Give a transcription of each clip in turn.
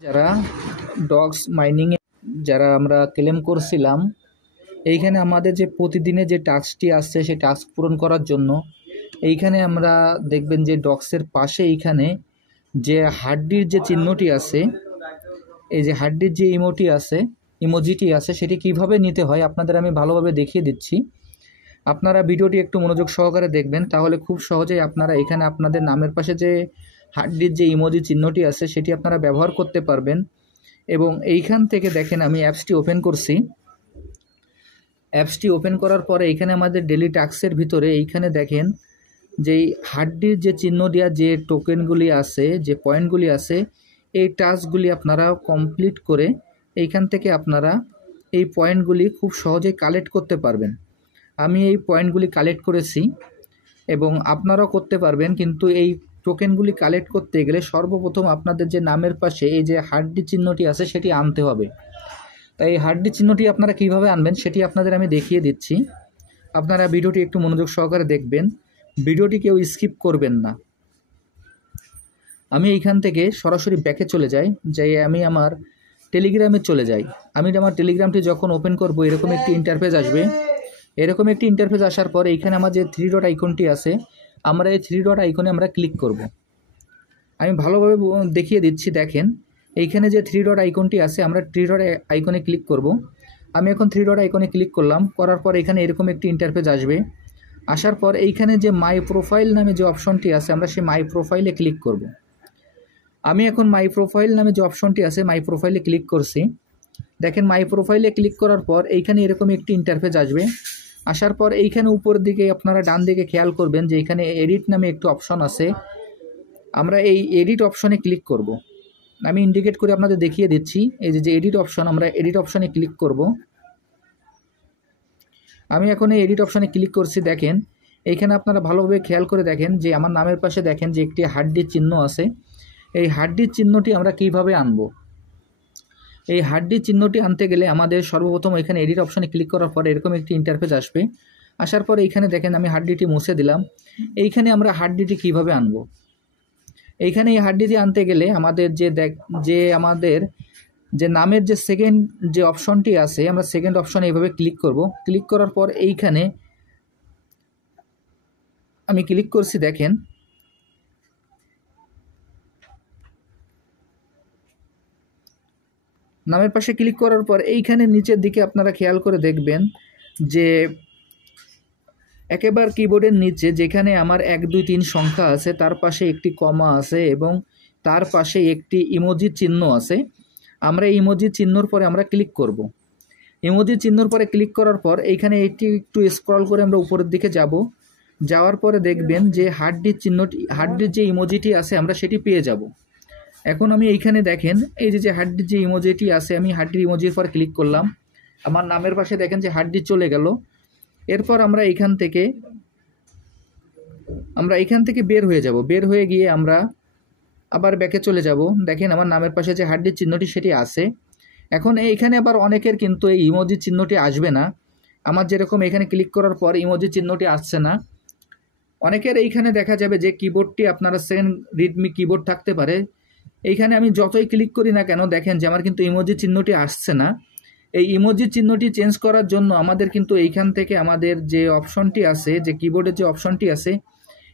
যারা ডগস মাইনিংয়ে যারা আমরা ক্লেম করছিলাম, এইখানে আমাদের যে প্রতিদিনে যে টাস্কটি আসছে সেই টাস্ক পূরণ করার জন্য এইখানে আমরা দেখবেন যে ডগসের পাশে এইখানে যে হাড্ডির যে চিহ্নটি আছে, এই যে হাড্ডির যে ইমোজিটি আছে সেটি কিভাবে নিতে হয় আপনাদের আমি ভালোভাবে দেখিয়ে দিচ্ছি। আপনারা ভিডিওটি একটু মনোযোগ সহকারে দেখবেন, তাহলে খুব সহজেই আপনারা এখানে আপনাদের নামের পাশে যে হাড্ডির যে ইমোজি চিহ্নটি আছে সেটি আপনারা ব্যবহার করতে পারবেন। এবং এইখান থেকে দেখেন আমি অ্যাপসটি ওপেন করছি। অ্যাপসটি ওপেন করার পরে এইখানে আমাদের ডেলি টাস্কের ভিতরে এইখানে দেখেন যে হাড্ডির যে চিহ্ন দেওয়া যে টোকেনগুলি আছে, যে পয়েন্টগুলি আছে, এই টাস্কগুলি আপনারা কমপ্লিট করে এইখান থেকে আপনারা এই পয়েন্টগুলি খুব সহজেই কালেক্ট করতে পারবেন। আমি এই পয়েন্টগুলি কালেক্ট করেছি এবং আপনারাও করতে পারবেন, কিন্তু এই টোকেনগুলি কালেক্ট করতে গেলে সর্বপ্রথম আপনাদের যে নামের পাশে এই যে হাড্ডি চিহ্নটি আছে সেটি আনতে হবে। তাই এই হাড্ডি চিহ্নটি আপনারা কিভাবে আনবেন সেটি আপনাদের আমি দেখিয়ে দিচ্ছি। আপনারা ভিডিওটি একটু মনোযোগ সহকারে দেখবেন, ভিডিওটি কেউ স্কিপ করবেন না। আমি এইখান থেকে সরাসরি ব্যাকে চলে যাই, আমি আমার টেলিগ্রামে চলে যাই। আমি আমার টেলিগ্রামটি যখন ওপেন করব এরকম একটি ইন্টারফেস আসবে। এরকম একটি ইন্টারফেস আসার পর এইখানে আমার যে 3 ডট আইকনটি আছে, আমরা এই 3 ডট আইকনে আমরা ক্লিক করব। আমি ভালোভাবে দেখিয়ে দিচ্ছি। দেখেন এইখানে যে 3 ডট আইকনটি আছে, আমরা 3 ডট আইকনে ক্লিক করব। আমি এখন 3 ডট আইকনে ক্লিক করলাম, করার পর এখানে এরকম একটি ইন্টারফেস আসবে। আসার পর এইখানে যে মাই প্রোফাইল নামে যে অপশনটি আছে, আমরা সেই মাই প্রোফাইলে ক্লিক করব। আমি এখন মাই প্রোফাইল নামে যে অপশনটি আছে মাই প্রোফাইলে ক্লিক করছি। দেখেন মাই প্রোফাইলে ক্লিক করার পর এইখানে এরকম একটি ইন্টারফেস আসবে। আসার পর এইখানে উপরের দিকে আপনারা ডান দিকে খেয়াল করবেন যে এখানে এডিট নামে একটি অপশন আছে, আমরা এই এডিট অপশনে ক্লিক করব। আমি ইন্ডিকেট করে আপনাদের দেখিয়ে দিচ্ছি। এই যে এডিট অপশন, আমরা এডিট অপশনে ক্লিক করব। আমি এখন এই এডিট অপশনে ক্লিক করছি। দেখেন এইখানে আপনারা ভালোভাবে খেয়াল করে দেখেন যে আমার নামের পাশে দেখেন যে একটি হাড্ডির চিহ্ন আছে। এই হাড্ডির চিহ্নটি আমরা কিভাবে আনবো? এই হাড্ডির চিহ্নটি আনতে গেলে আমাদের সর্বপ্রথম এখানে এডিট অপশনে ক্লিক করার পর এরকম একটি ইন্টারফেস আসবে। আসার পর এইখানে দেখেন আমি হাড্ডিটি মুছে দিলাম। এইখানে আমরা হাড্ডিটি কিভাবে আনবো? এইখানে এই হাড্ডিটি আনতে গেলে আমাদের আমাদের যে নামের যে সেকেন্ড যে অপশনটি আছে, আমরা সেকেন্ড অপশনে এইভাবে ক্লিক করব। ক্লিক করার পর এইখানে আমি ক্লিক করছি। দেখেন নামের পাশে ক্লিক করার পর এইখানে নিচের দিকে আপনারা খেয়াল করে দেখবেন যে একেবারে কিবোর্ডের নিচে যেখানে আমার 1 2 3 সংখ্যা আছে, তার পাশে একটি কমা আছে এবং তার পাশে একটি ইমোজি চিহ্ন আছে। আমরা ইমোজি চিহ্নর পরে আমরা ক্লিক করব। ইমোজি চিহ্নর পরে ক্লিক করার পর এইখানে এটি একটু স্ক্রল করে আমরা উপরের দিকে যাব। যাওয়ার পরে দেখবেন যে হাড্ডির যে ইমোজিটি আছে আমরা সেটি পেয়ে যাব। এখন আমি এইখানে দেখেন এই যে হাড্ডির যে ইমোজিটি আছে, আমি হাড্ডির ইমোজির পর ক্লিক করলাম। আমার নামের পাশে দেখেন যে হাড্ডি চলে গেল। এরপর আমরা এইখান থেকে বের হয়ে যাব। বের হয়ে গিয়ে আমরা আবার ব্যাকে চলে যাব। দেখেন আমার নামের পাশে যে হাড্ডির চিহ্নটি সেটি আছে। এখন এইখানে আবার অনেকের কিন্তু এই ইমোজি চিহ্নটি আসবে না। আমার যেরকম এখানে ক্লিক করার পর ইমোজি চিহ্নটি আসছে না, অনেকের এইখানে দেখা যাবে যে কিবোর্ডটি আপনারা রিডমি কিবোর্ড থাকতে পারে। এইখানে আমি যতই ক্লিক করি না কেন দেখেন যে আমার কিন্তু ইমোজি চিহ্নটি আসছে না। এই ইমোজি চিহ্নটি চেঞ্জ করার জন্য আমাদের কিন্তু এইখান থেকে আমাদের যে অপশনটি আছে, যে কিবোর্ডের যে অপশনটি আছে,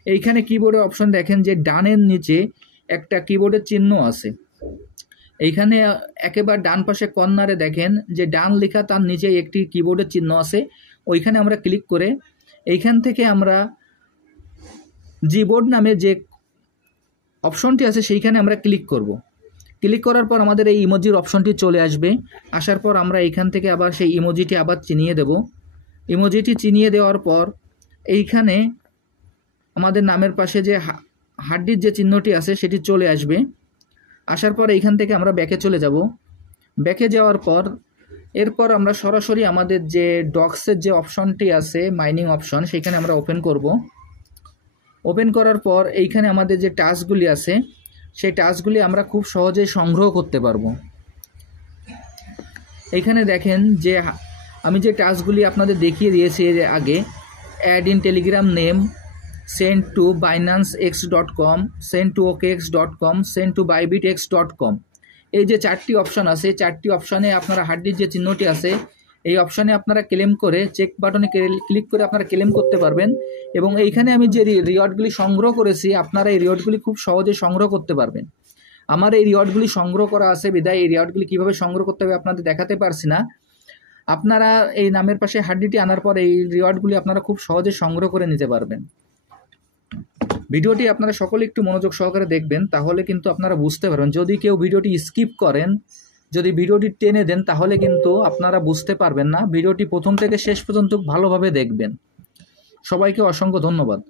এইখানে কিবোর্ডের অপশন দেখেন যে ডানের নিচে একটা কিবোর্ডের চিহ্ন আছে। এইখানে একেবারে ডান পাশে কর্নারে দেখেন যে ডান লেখা, তার নিচে একটি কিবোর্ডের চিহ্ন আছে। ওইখানে আমরা ক্লিক করে এইখান থেকে আমরা জিবোর্ড নামে যে অপশনটি আছে সেইখানে আমরা ক্লিক করব। ক্লিক করার পর আমাদের এই ইমোজির অপশনটি চলে আসবে। আসার পর আমরা এইখান থেকে আবার সেই ইমোজিটি আবার চিনিয়ে দেব। ইমোজিটি চিনিয়ে দেওয়ার পর এইখানে আমাদের নামের পাশে যে হাড্ডির যে চিহ্নটি আছে সেটি চলে আসবে। আসার পর এইখান থেকে আমরা ব্যাকে চলে যাব। ব্যাকে যাওয়ার পর এরপর আমরা সরাসরি আমাদের যে ডগসের যে অপশনটি আছে মাইনিং অপশন, সেইখানে আমরা ওপেন করব। ওপেন করার পর এইখানে আমাদের যে টাস্কগুলি আছে সেই টাস্কগুলি আমরা খুব সহজেই সংগ্রহ করতে পারবো। এইখানে দেখেন যে আমি যে টাস্কগুলি আপনাদের দেখিয়ে দিয়েছি এর আগে, add in Telegram name, send to binancex.com, send to okx.com, send to bybitx.com, এই যে 4টি অপশন আছে, 4টি অপশানে আপনারা হাড্ডির যে চিহ্নটি আছে এই অপশানে আপনারা ক্লেম করে চেক বাটনে ক্লিক করে আপনারা ক্লেম করতে পারবেন। এবং এইখানে আমি যে রিওয়ার্ডগুলি সংগ্রহ করেছি আপনারা এই রিওয়ার্ডগুলি খুব সহজে সংগ্রহ করতে পারবেন। আমার এই রিওয়ার্ডগুলি সংগ্রহ করা আছে বিদায় এই রিওয়ার্ডগুলি কীভাবে সংগ্রহ করতে হবে আপনাদের দেখাতে পারছি না। আপনারা এই নামের পাশে হাড্ডিটি আনার পর এই রিওয়ার্ডগুলি আপনারা খুব সহজে সংগ্রহ করে নিতে পারবেন। ভিডিওটি আপনারা সকলে একটু মনোযোগ সহকারে দেখবেন, তাহলে কিন্তু আপনারা বুঝতে পারবেন। যদি কেউ ভিডিওটি স্কিপ করেন, যদি ভিডিওটি টেনে দেন, তাহলে কিন্তু আপনারা বুঝতে পারবেন না। ভিডিওটি প্রথম থেকে শেষ পর্যন্ত ভালোভাবে দেখবেন। সবাইকে অসংখ্য ধন্যবাদ।